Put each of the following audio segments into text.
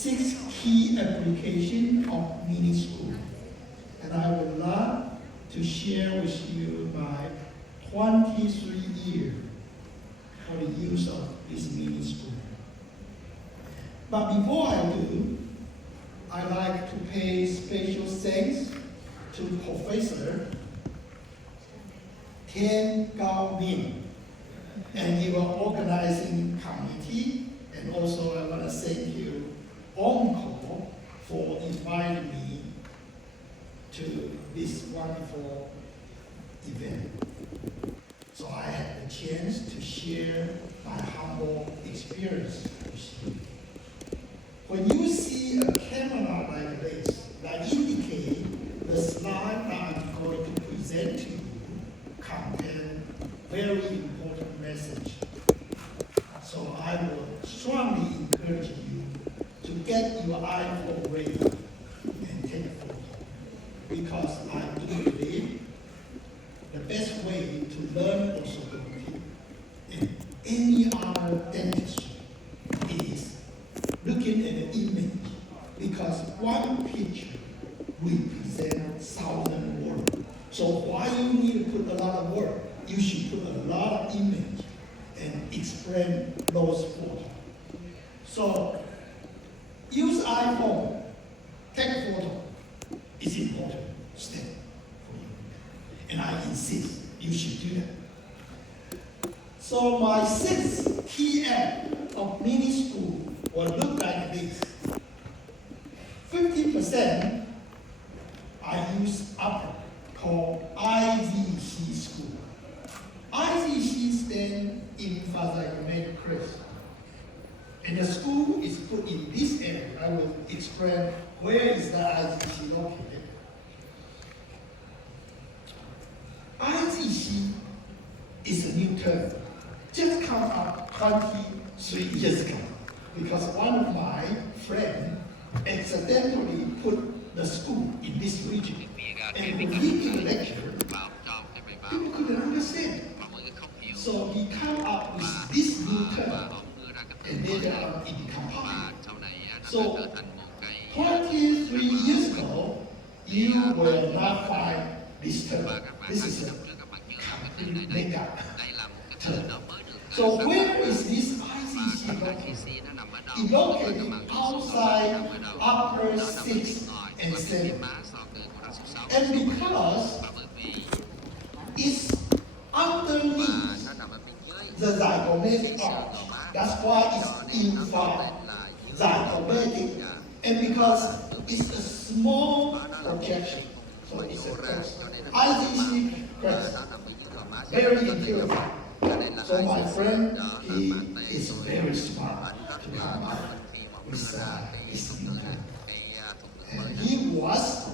6 key applications of mini school. And I would love to share with you my 23 years for the use of this mini school. But before I do, I like to pay special thanks to Professor Tian Gao Min and your organizing committee, and also I want to thank you, Encore, for inviting me to this wonderful event. So I had the chance to share my humble experience with you. When you see a camera like this, that indicates the slide that I'm going to present to you contain very important message. So I will strongly encourage you to get your iPhone ready and take a photo, because I do believe the best way to learn orthodontics and any other dentistry is looking at the image, because one picture will present 1,000 words. So why you need to put a lot of work? You should put a lot of image and explain those photos. So use iPhone, take a photo. It's important step for you. And I insist you should do that. So my 6 key app of mini school will look like this. 50% I use Apple, called IZC school. IZC stands in Physiognomic Crest. And the school is put in this area. I will explain where is the IZC located. IZC is a new term. Just come up 23 years ago, because one of my friends accidentally put the school in this region. And when he gave a lecture, people couldn't understand. So he came up with this new term, and later on it became popular. So 23 years ago, you will not find this term. This is a complete makeup term. So where is this ICC located? It located outside upper 6 and 7. And because it's underneath the zygomatic arch, that's why it's infra zygomatic. And because it's a small projection, so it's a crest. IZC crest, very intuitive. So my friend, he is very smart to come up with this new term. And he was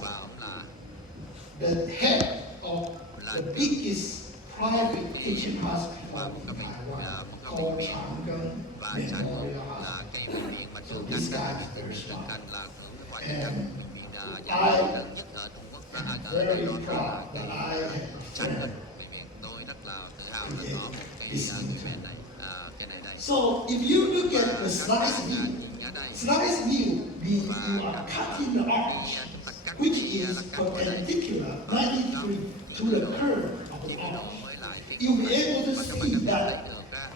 the head of the biggest private teaching hospital in Taiwan, called Chang'an Memorial Hospital. So this guy is very smart. And I am very proud that I have a friend this new term. So if you look at the slice view means you are cutting the arch, which is perpendicular 90 degrees to the curve of the arch. You'll be able to see that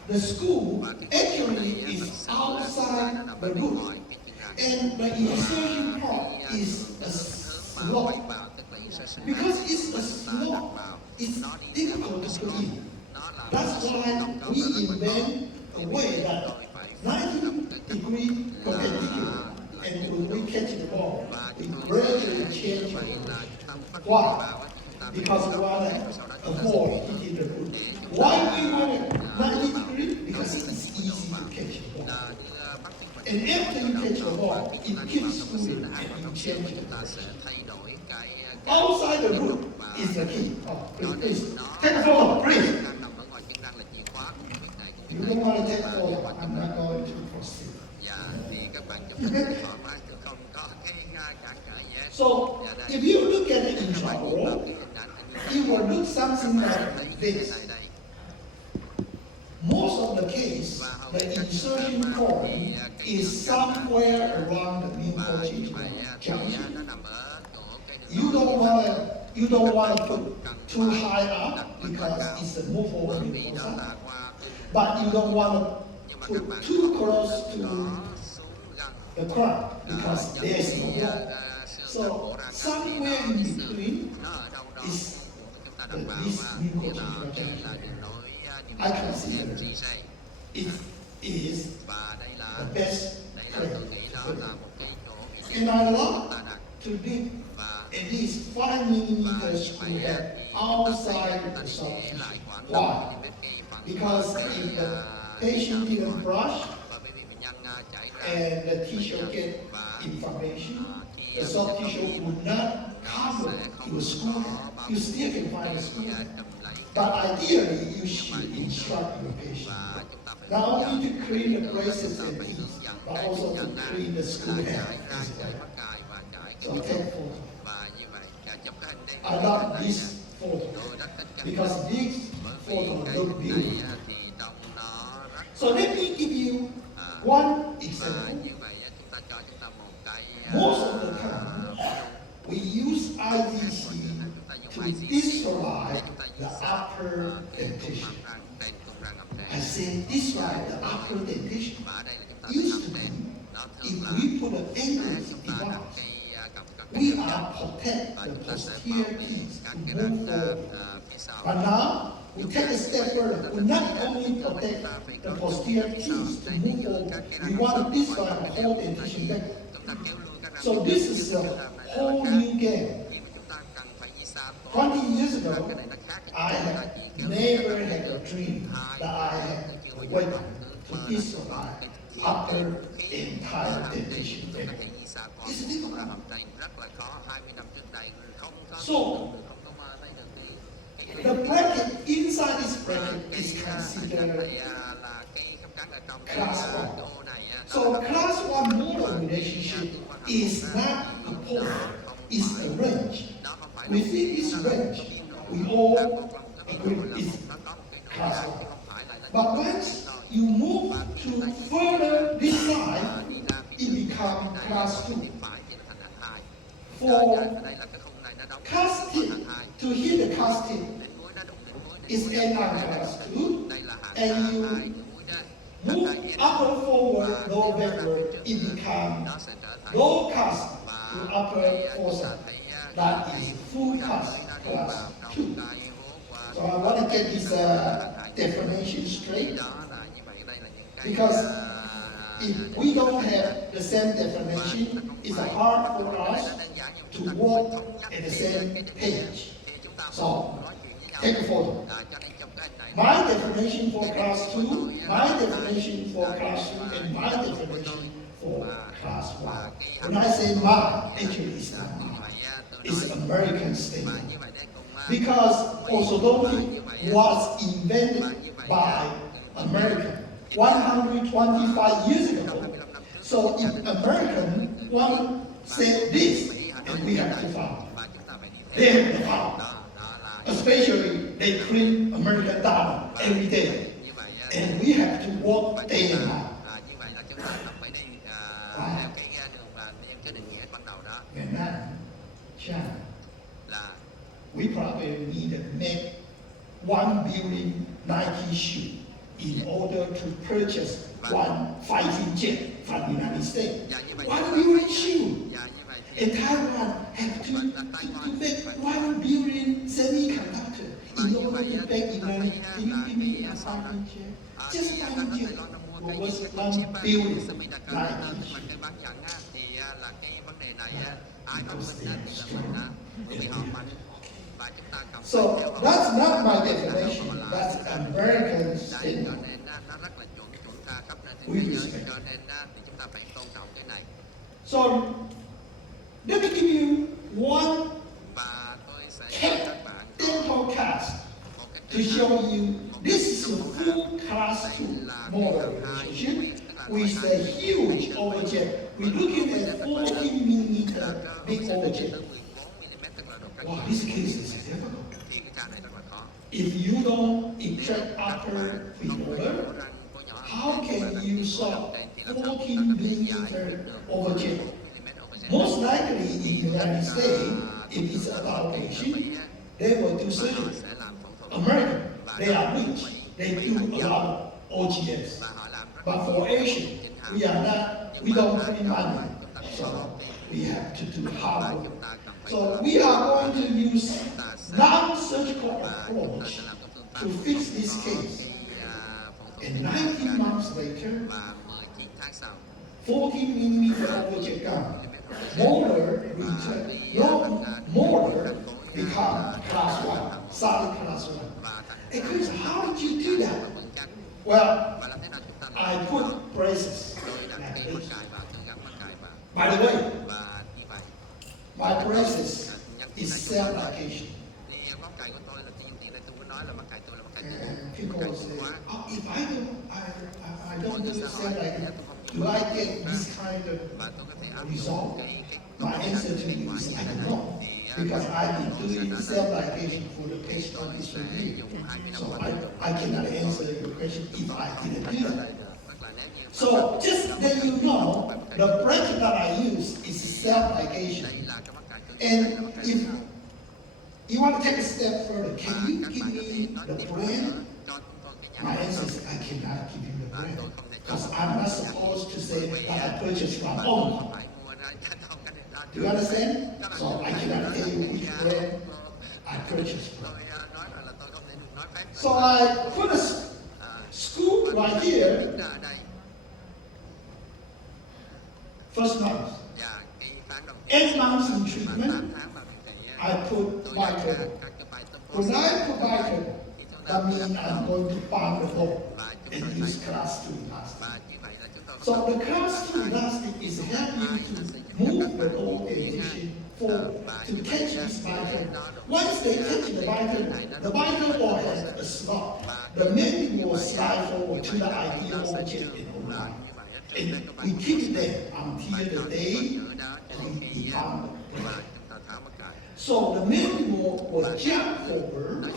the school actually is outside the roof, and the insertion part is a slope. Because it's a slope, it's difficult to put in. That's why we invent a way that 90 degrees perpendicular, and when we catch the ball, we gradually change the direction. Why? Because we want to avoid hitting the roof. Why we want it 90 degrees? Because it's easy to catch the ball. And after you catch the ball, it keeps moving and you change the direction. Outside the roof is the key. Oh, please, take a photo, please. You don't want to take a photo, I'm not going to proceed. So, if you look at the intraoral, it will look something like this. Most of the case, the insertion point is somewhere around you don't want to put too high up because it's a move over in Kosa. But you don't want to put too close to the ground because there's no wall. So somewhere in between is this new projection. I consider it is the best place to put. And I love to dig at least 5 millimeters to have outside the soft tissue. Why? Because if the patient didn't brush and the tissue get inflammation, the soft tissue would not cover your school. You still can find the school. But ideally, you should instruct your patient not only to clean the braces and teeth, but also to clean the school hair as well. So take photo. I love this photo because this photo look beautiful. So let me give you one example. Most of the time, we use IDC to describe the upper dentition. I said describe the upper dentition. Used to be, if we put an angle device, we are protect the posterior teeth to move forward. But now, we take a step further. We not only protect the posterior teeth to move forward, we want to describe the whole dentition back. So this is a whole new game. 20 years ago, I had never had a dream that I had a weapon to describe upper entire dentition back. It's difficult. So, the bracket inside this bracket is considered class 1. So class 1 molar relationship is not a pole, it's a range. Within this range, we all agree it's class 1. But once you move to further this side, it becomes class 2. For cast tip, to hit the cast tip, is NR class 2, and you move upper forward, lower backward, it becomes low cast to upper fossa. That is full cast class 2. So I want to get this definition straight, because if we don't have the same definition, it's hard for us to walk at the same page. So, take a photo. My definition for class 2, my definition for class 2, and my definition for class 1. When I say my, actually it's not mine. It's American statement. Because orthodontic was invented by American 125 years ago. So if American one said this, and we have to follow. They have to follow. Especially they clean American dollar every day. And we have to walk day and night. Right. Vietnam, China. We probably need to make 1 billion Nike shoe in order to purchase one fighting jet from the United States. 1 billion shoe. And Taiwan have to make 1 billion semiconductor in order to make United States. Can you give me a fighting jet? Just fighting jet was 1 billion Nike shoe. Because they are strong. So that's not my definition, that's American statement. We respect. So let me give you one dental cast to show you this is a full class 2 molar relationship with a huge overjet. We're looking at 14 millimeter big overjet. Wow, this case is difficult. If you don't extract upper premolar, how can you solve 14 millimeter overjet? Most likely in the United States, if it's adult patient, they will do và họ surgery. sẽ làm phẫu thuật American, và they are nước rich. Mỹ They Mỹ do là a giàu lot of OGS. và họ làm rất But là for nhiều Asian, chính we hãng. are not, Nhưng we mà don't ở pay châu money. Á chúng ta không So có tiền we have to do và hard chúng work. ta cần phải So làm we are going to use chúng ta sẽ non-surgical và chúng ta approach sẽ làm cái phương pháp to phẫu fix thuật this có case. phẫu thuật And để 19 months later, và 19 tháng sau 14 millimeter overjet gun. Molar return, no molar become class 1, solid class 1. Hey Chris, how did you do that? Well, và làm thế nào chúng ta I put braces tôi đặt like cái mắc this. cài vào, tôi gắn mắc cài vào By the way, và như vậy my braces is self-ligation. thì mắc cài của tôi là cái chuyện này tôi muốn nói là mắc cài tôi là mắc cài And tôi mắc people cài say, quá oh, if I don't do self-ligation, do I get this kind of và tôi có thể áp dụng result? cái My answer to you is I don't know, because I've been doing self-ligation for the past 23 years. So I cannot answer your question if I didn't do that. So just that you know, the bracket that I use is self-ligation. And if you want to take a step further, can you give me the brand? My answer is I cannot give you the brand, because I'm not supposed to say that I purchased from Omni. Do you understand? So I cannot tell you which brand I purchased from. So I put a screw right here, first month. 8 months in treatment, I put vital. When I put vital, that means I'm going to pound the hole and use class 2 elastic. So the class 2 elastic is helping to move the old adhesion forward to catch this vital. Once they catch the vital will have a slot. The membrane will slide forward to the ideal object in online. And we keep it there until the day we pound it. So the membrane will jump forward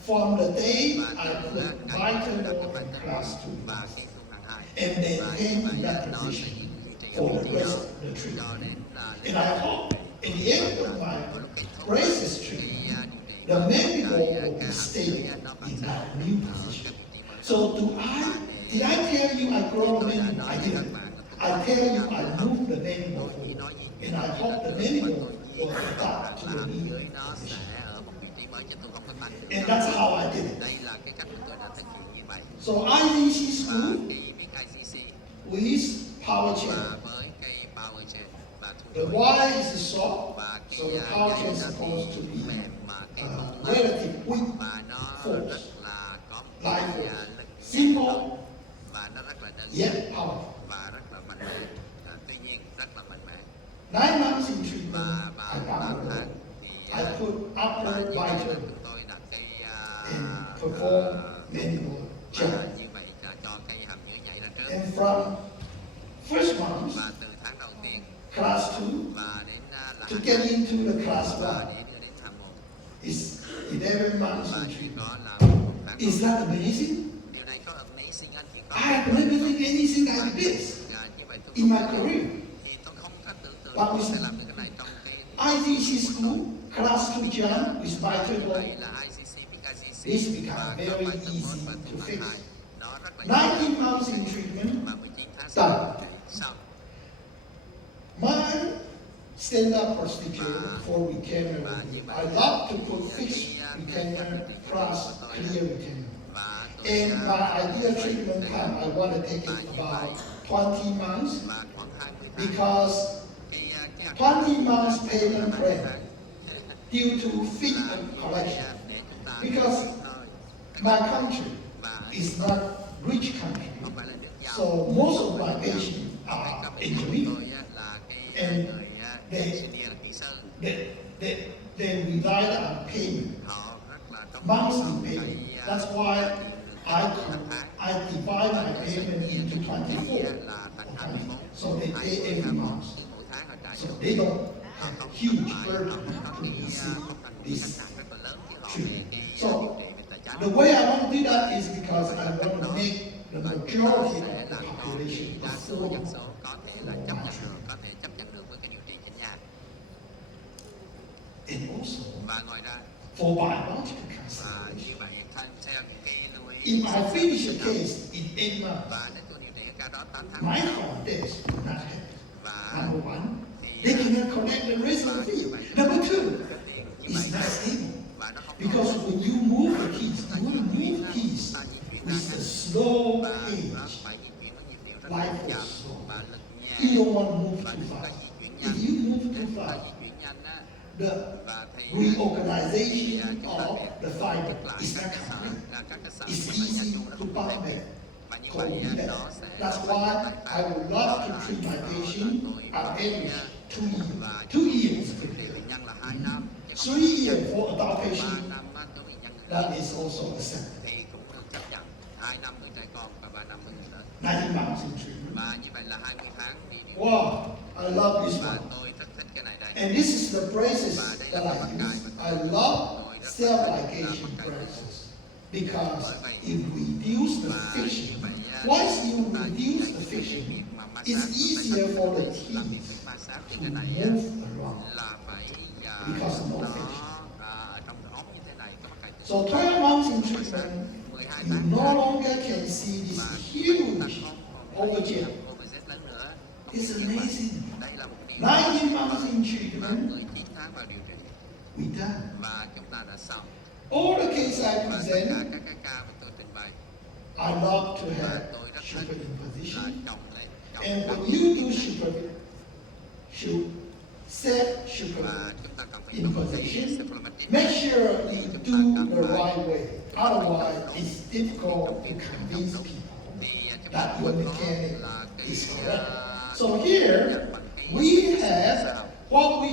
from the day I put vital and class 2 elastic. And then hang in that position for the rest of the treatment. And I hope at the end of my braces treatment, the mandible will be stable in that new position. So did I tell you I grow the mandible? I didn't. I tell you I move the mandible forward. And I hope the mandible will adapt to the new position. And that's how I did it. So IDC screw with power chain. The wire is soft, so the power chain is supposed to be relative weak force, light force. Simple, yet powerful. 9 months in treatment, I found it. I put upper vital and perform manual jump. And from first month, class 2, to get into the class 1 is 11 months in treatment. Is that amazing? I have never done anything like this in my career. But with ITC school, class 2 jump with vital, this becomes very easy to fix. 19 months in treatment, done. My stand-up procedure for retainer, I love to put fixed retainer plus clear retainer. And my ideal treatment time, I want to take it about 20 months because 20 months payment plan due to fee collection. Because my country is not rich country, so most of my patients are engineers, and they rely on payment, monthly payment. That's why I divide my payment into 24. So they pay every month. So they don't have huge burden to receive this treatment. So the way I want to do that is because I want to make the majority of the population affordable for my treatment. also, Và ngoài ra for biological và consideration, như vậy thân theo những cái lưu ý if I finish a case in 8 months, và nếu tôi điều trị cái ca đó 8 tháng my sau foundation will not happen. và Number one, thì they cannot collect the rest of the fee. Number two, trước tiên như it's vậy not stable. và nó không Because when you move the keys, you want to move the keys with a slow và nó page. phải di chuyển với nhịp điệu rất Life chậm is slow. và lực nhẹ You don't want to move và too đừng có fast. di chuyển If nhanh. you move Nếu too chúng ta fast, di chuyển nhanh á the và thì reorganization chúng ta of việc the tổ fiber chức lại is các not cái sở complete. các cái sở It's như vậy nha easy chung nó to không bounce thể back. và như Call vậy me nó back. sẽ That's không why thể tái I phát. would Đó love to là treat my do là patient tôi on average 2 và years. 2 years. điều bệnh nhân là 2 năm chứ không 3 phải years for adult 3 patient. năm á, đối với bệnh nhân người That lớn is also accepted. thì cũng được chấp nhận 2 năm với trẻ con và 3 năm với người lớn 90 months in treatment. và như vậy là 20 tháng đi điều trị Wow, I love this và one. tôi rất thích cái này đây And this is the braces và đây that là I cái băng cài use. mà I tôi love tôi rất self-ligation braces because it reduces the và như friction. vậy á, Once you chúng ta reduce dạy the cái friction, việc mà it's massage easier for the làm việc teeth với massage to như thế này á, move around. là phải Because no nó friction. ở trong cái ống như thế này các bác cài So 12 months in massage treatment, 12 you tháng no longer can see this và huge overjet. overjet lớn nữa. It's amazing. Đây là một điều 19 months in và treatment, 19 tháng vào điều trị we done. và chúng ta đã xong All the case I và tất cả present, các cái ca mà tôi trình bày I love to và have tôi rất thích là superimposition. chồng lên And chồng when you do set và chúng ta cần phải dùng cái superimposition, supplementation make sure you do the right way. Otherwise, it's difficult to convince people thì chúng that ta your có mechanic là cái is correct. So here, we have what we